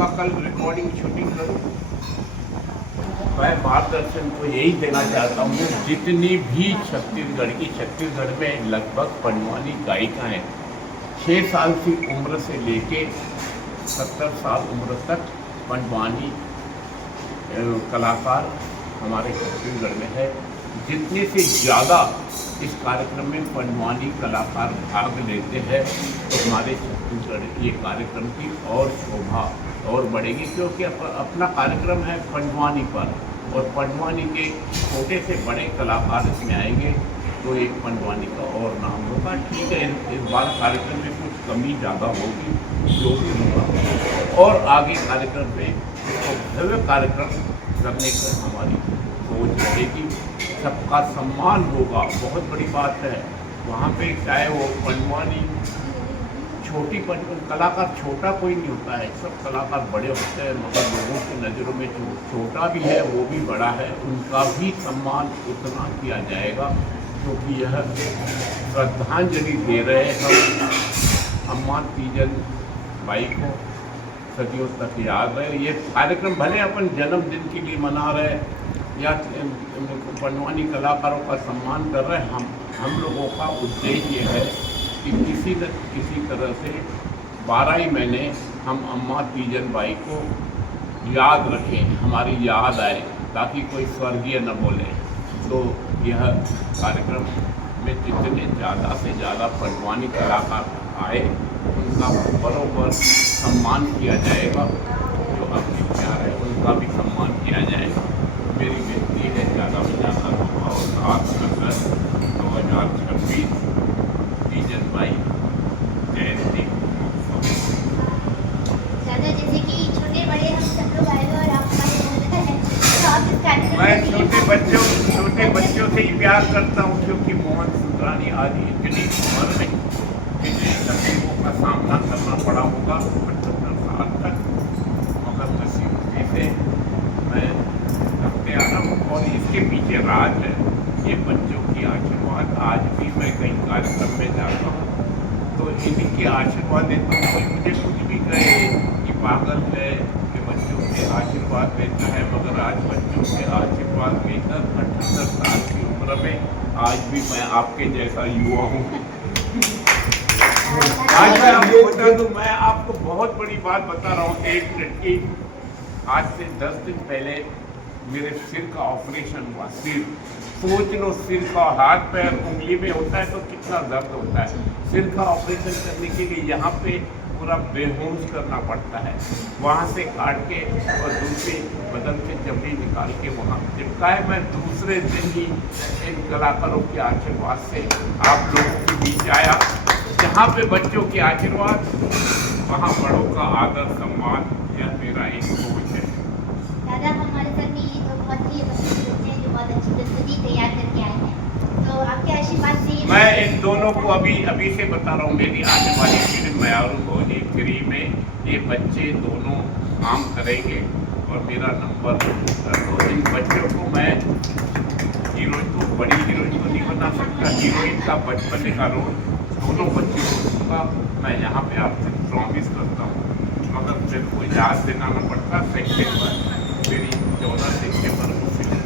का कल recording shooting करूँ। मैं मार्गदर्शन को यही देना चाहता हूँ, जितनी भी छत्तीसगढ़ में लगभग पंडवानी गायिका हैं, 6 साल की उम्र से लेके 70 साल उम्र तक पंडवानी कलाकार हमारे छत्तीसगढ़ में है। जितने से ज़्यादा इस कार्यक्रम में पंडवानी कलाकार भाग लेते हैं तो हमारे छत्तीसगढ़ ये कार्यक्रम की और शोभा और बढ़ेगी, क्योंकि अपना कार्यक्रम है पंडवानी पर, और पंडवानी के छोटे से बड़े कलाकार इसमें आएंगे तो एक पंडवानी का और नाम होगा। ठीक है, इस बार कार्यक्रम में कुछ कमी ज़्यादा होगी, जो भी होगा, और आगे कार्यक्रम में इसको भव्य कार्यक्रम करने का हमारी सोच रहेगी। सबका सम्मान होगा, बहुत बड़ी बात है। वहाँ पे चाहे वो पंडवानी कलाकार छोटा कोई नहीं होता है, सब कलाकार बड़े होते हैं, मगर लोगों की नज़रों में जो छोटा भी है वो भी बड़ा है, उनका भी सम्मान उतना किया जाएगा, क्योंकि यह श्रद्धांजलि दे रहे हैं हम अम्मा तीजन बाई को, सदियों तक याद रहे। ये कार्यक्रम भले अपन जन्मदिन के लिए मना रहे या पंडवानी कलाकारों का सम्मान कर रहे हैं, हम लोगों का उद्देश्य है कि किसी न किसी तरह से 12 ही महीने हम अम्मा तीजन बाई को याद रखें, हमारी याद आए, ताकि कोई स्वर्गीय न बोले। तो यह कार्यक्रम में जितने ज़्यादा से ज़्यादा पंडवानी कलाकार आए उनका बराबर सम्मान किया जाएगा, जो अपने प्यार है उनका भी सम्मान किया जाएगा। मेरी विनती है ज़्यादा से ज़्यादा और 7 अगस्त 2026 तीजन बाई जयंती। जैसे कि छोटे बड़े हम सब लोग आए और आप मैं छोटे बच्चों से ही प्यार करता हूँ, क्योंकि मोहन सुंदरानी आदि इतनी उम्र में इतनी तकलीफों का सामना करना पड़ा होगा 75 साल तक, मगर नसीब से मैं करते आ रहा हूँ। और इसके पीछे राज है ये बच्चों की आशीर्वाद। आज भी मैं कई कार्यक्रम में जाता हूँ तो इनके आशीर्वाद देता हूँ। कोई मुझे कुछ भी कहे कि पागल है कि बच्चों के आशीर्वाद देता है, मगर आज बच्चों के आशीर्वाद लेकर 78 साल की उम्र में आज भी मैं आपके जैसा युवा हूँ। आज मैं आपको बता दूँ, मैं आपको बहुत बड़ी बात बता रहा हूँ। एक मिनट की, आज से 10 दिन पहले मेरे सिर का ऑपरेशन हुआ। सोच लो, सिर का हाथ पैर उंगली में होता है तो कितना दर्द होता है। सिर का ऑपरेशन करने के लिए यहाँ पे पूरा बेहोश करना पड़ता है, वहाँ से काट के और दूसरे बदन से चमड़ी निकाल के वहाँ चिपका है। मैं दूसरे दिन ही इन कलाकारों के आशीर्वाद से आप लोगों के बीच आया। जहाँ पे बच्चों के आशीर्वाद, वहाँ बड़ों का आदर सम्मान, यह मेरा एक सोच है। दादा हमारे साथ में ये तो बहुत ही बच्चे हैं जो बहुत अच्छी प्रस्तुति तैयार करके आए हैं, तो आपके आशीर्वाद से मैं इन दोनों को अभी से बता रहा हूँ, मेरी आने वाली फिल्म मयारू भोजनी 3 में ये बच्चे दोनों काम करेंगे और मेरा नंबर। तो इन बच्चों को मैं हीरोइन को, बड़ी हीरोइन को नहीं बना सकता, हीरोइन का बचपन का रोल दोनों बच्चों को दूंगा। मैं यहाँ पे आपसे प्रॉमिस करता हूँ, मगर मेरे को याद दिलाना पड़ता। सेप्टेम्बर मेरी 14 सितंबर को फिल्म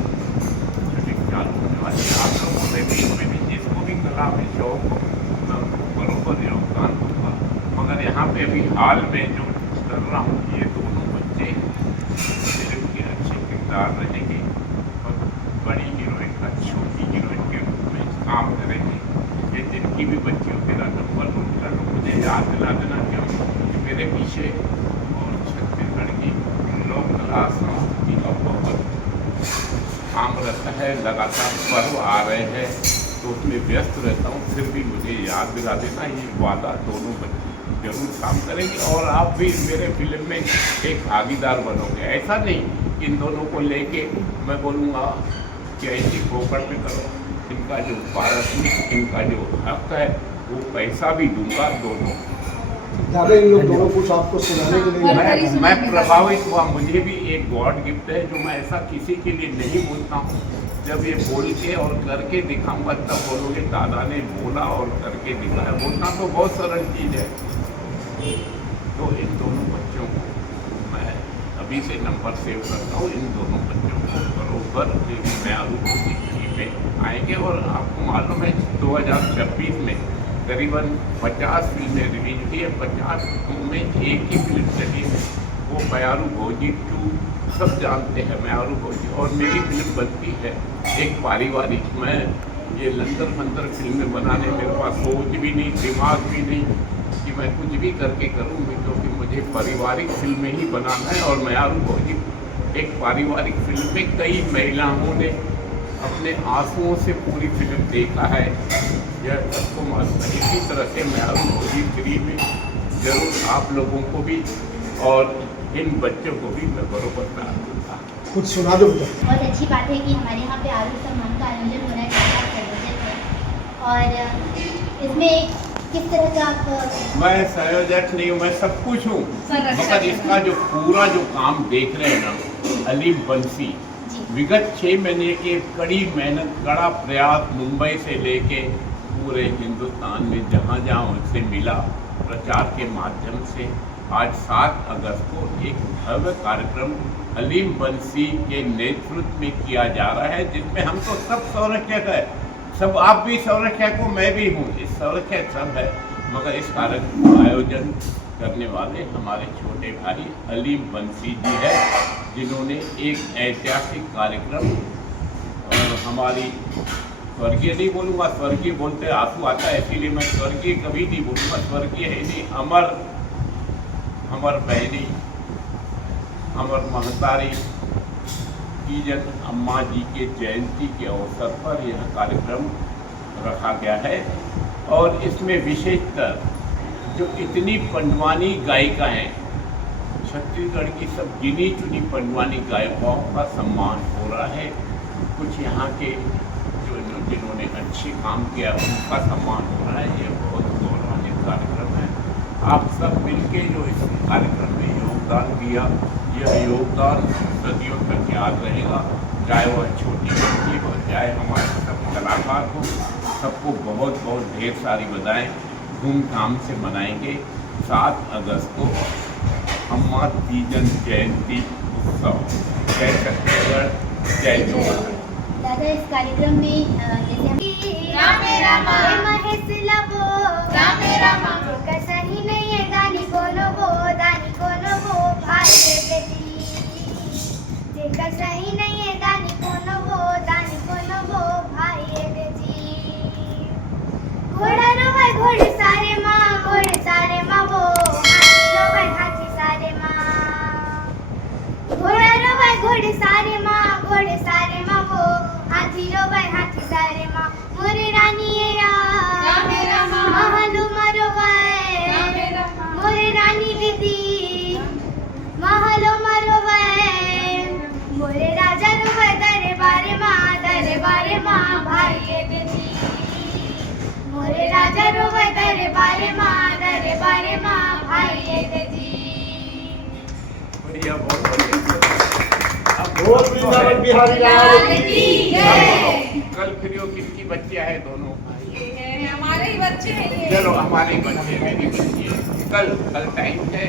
शूटिंग चालू होने वाली है। आप लोगों से भी जिसको भी कला में शौक हो, मैं उनको बरोबर योगदान दूँगा। मगर यहाँ पे अभी हाल में जो कर रहा हूँ, ये दोनों बच्चे फिल्म के अच्छे किरदार रहेंगे और बड़ी हीरोइन का छोटी हीरोइन के रूप में काम करेंगे। ये जिनकी भी बच्चियों मेरा नंबर नोट कर लो, मुझे याद दिला देना क्यों कि मेरे पीछे और छत्तीसगढ़ की लोक कला संस्कृति का बहुत काम रहता है। लगातार पर्व आ रहे हैं तो उसमें व्यस्त रहता हूँ, फिर भी मुझे याद दिला देना। ये वादा दोनों बच्चे जरूर काम करेंगे और आप भी मेरे फिल्म में एक भागीदार बनोगे। ऐसा नहीं कि इन दोनों को लेके मैं बोलूँगा कि ऐसी फोकट में करो। इनका जो पारिश्रमिक, इनका जो हक है, वो पैसा भी दूंगा दोनों। ज़्यादा इन लोग दोनों कुछ आपको सुनाने के लिए मैं प्रभावित हुआ। मुझे भी एक गॉड गिफ्ट है जो मैं ऐसा किसी के लिए नहीं बोलता हूँ। जब ये बोल के और करके दिखाऊंगा तब बोलोगे दादा ने बोला और करके दिखाया। बोलना तो बहुत सरल चीज़ है। तो इन दोनों बच्चों को मैं अभी से नंबर सेव करता हूँ। इन दोनों बच्चों को बरोबर म्यारू भोजी में आएंगे। और आपको मालूम है 2026 में करीबन 50 फिल्में रिलीज हुई है। 50 में एक ही फिल्म चली है, वो म्यारू भोजी 2। सब जानते हैं म्यारू भोजी। और मेरी फिल्म बनती है एक पारिवारिक। मैं ये लंदर मंदर फिल्में बनाने मेरे पास सोच भी नहीं, दिमाग भी नहीं कि मैं कुछ भी करके करूँ, क्योंकि मुझे पारिवारिक फिल्में ही बनाना है। और म्यारू भोजी एक पारिवारिक फिल्म में कई महिलाओं ने अपने आंसुओं से पूरी फिल्म देखा है, यह सबको मालूम है। इसी तरह से म्यारू भोजी 3 में जरूर आप लोगों को भी और इन बच्चों को भी मैं बरोबर प्यार दूँगा। कुछ सुना दो बेटा। बहुत अच्छी बात है कि हमारे यहाँ पे आलू सम्मान का आयोजन हो रहा है, जिसका आप संयोजक हैं। और इसमें किस तरह का आप मैं संयोजक नहीं हूँ, मैं सब कुछ हूँ, मगर इसका जो पूरा जो काम देख रहे हैं ना अलीम बंसी, विगत 6 महीने के कड़ी मेहनत, कड़ा प्रयास, मुंबई से लेके पूरे हिंदुस्तान में जहाँ जहाँ उनसे मिला, प्रचार के माध्यम से आज 7 अगस्त को एक भव्य कार्यक्रम अलीम बंसी के नेतृत्व में किया जा रहा है, जिसमें हम तो सब संरक्षक है। सब आप भी संरक्षक हो, मैं भी हूँ, इस संरक्षक सब है। मगर इस कार्यक्रम का आयोजन करने वाले हमारे छोटे भाई अलीम बंसी जी है, जिन्होंने एक ऐतिहासिक कार्यक्रम हमारी स्वर्गीय नहीं बोलूँगा, स्वर्गीय बोलते आंसू आता है, इसीलिए मैं स्वर्गीय कभी नहीं बोलूँगा, स्वर्गीय है नहीं, अमर बहनी, अमर महतारी तीजन अम्मा जी के जयंती के अवसर पर यह कार्यक्रम रखा गया है। और इसमें विशेषतर जो इतनी पंडवानी गायिका हैं, छत्तीसगढ़ की सब गिनी चुनी पंडवानी गायिकाओं का सम्मान हो रहा है। कुछ यहाँ के जो जिन्होंने अच्छे काम किया उनका सम्मान हो रहा है। ये बहुत गौरवान्वित कार्यक्रम है। आप सब मिलके जो इस कार्यक्रम में योगदान दिया, यह योगदान सदियों तक याद रहेगा, चाहे वह छोटी बच्ची हो, चाहे हमारे सब कलाकार हो। सबको बहुत बहुत ढेर सारी बधाएं। धूमधाम से मनाएंगे 7 अगस्त को अम्मा तीजन जयंती उत्सव। जय छत्तीसगढ़, जय जोहार। दादा, इस कार्यक्रम में जैसे हम सही नहीं है दानी कोनो वो भाई देखा सही नहीं है दानी कोनो वो भाई बेटी। घोड़ा रोवे घोड़े सारे माँ वो हाथी रोवे हाथी सारे माँ। घोड़ा रोवे घोड़े सारे माँ वो हाथी रोवे हाथी सारे माँ। मोरे रानी महलू मरोवे मोरे रानी दीदी महलो मरोवे। मोरे राजा रोवे दरबारे माँ भाई बेटी। मोरे राजा रोवे दरबारे माँ भाई बेटी। बढ़िया, बहुत बढ़िया। बोल वृंदावन बिहारी लाल की जय। कल फिर किसकी बच्चियां हैं? दोनों ये है हमारे ही बच्चे हैं ये। चलो, हमारे बच्चे, मेरी बच्ची है। कल टाइम है,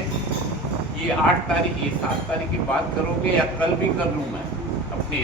ये 8 तारीख, ये 7 तारीख की बात करोगे या कल भी कर लूँ मैं अपने